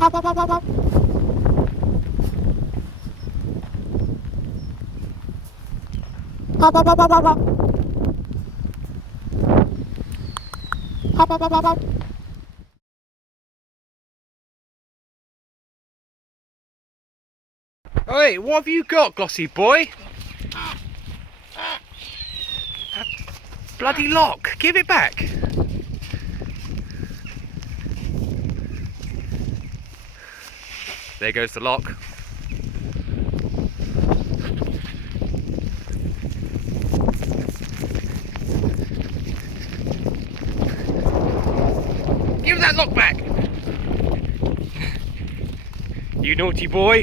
Hop, hop, hop, hop, hop. Hop, hop, hop, hop, hop, hop. Hop, hop, hop, hop, hop. Hey, what have you got, glossy boy? That bloody lock, give it back. There goes the lock. Give that lock back! You naughty boy!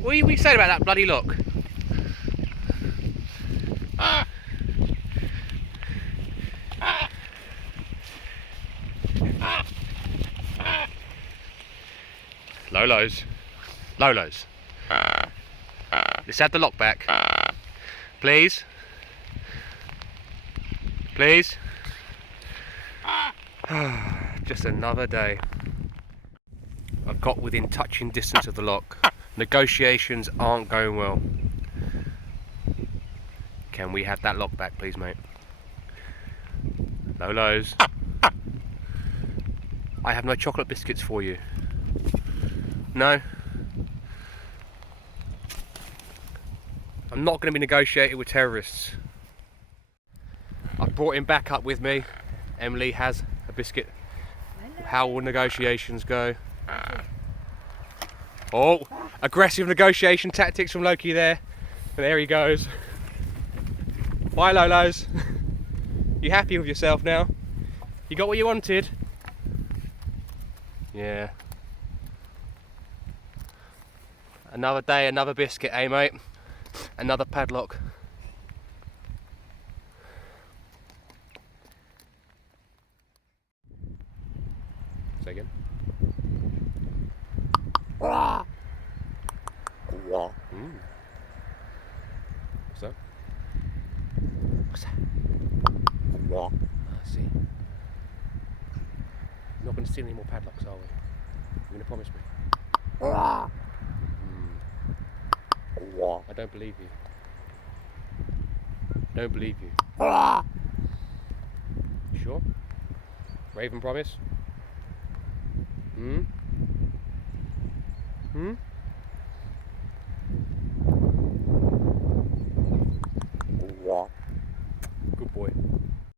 What are we saying about that bloody lock? Lolo's. Lolo's. Let's have the lock back. Please. Please. Just another day. I've got within touching distance of the lock. Negotiations aren't going well. Can we have that lock back, please, mate? Lolo's. I have no chocolate biscuits for you. No. I'm not going to be negotiating with terrorists. I've brought him back up with me. Emily has a biscuit. How will negotiations go? Oh, aggressive negotiation tactics from Loki there. And there he goes. Bye, Lolo's. You happy with yourself now? You got what you wanted? Yeah. Another day, another biscuit, eh, mate? Another padlock. Say again. Mm. What's that? What's that? I see. You're not going to steal any more padlocks, are we? You're going to promise me? I don't believe you. Don't believe you. Sure? Raven promise? Hmm?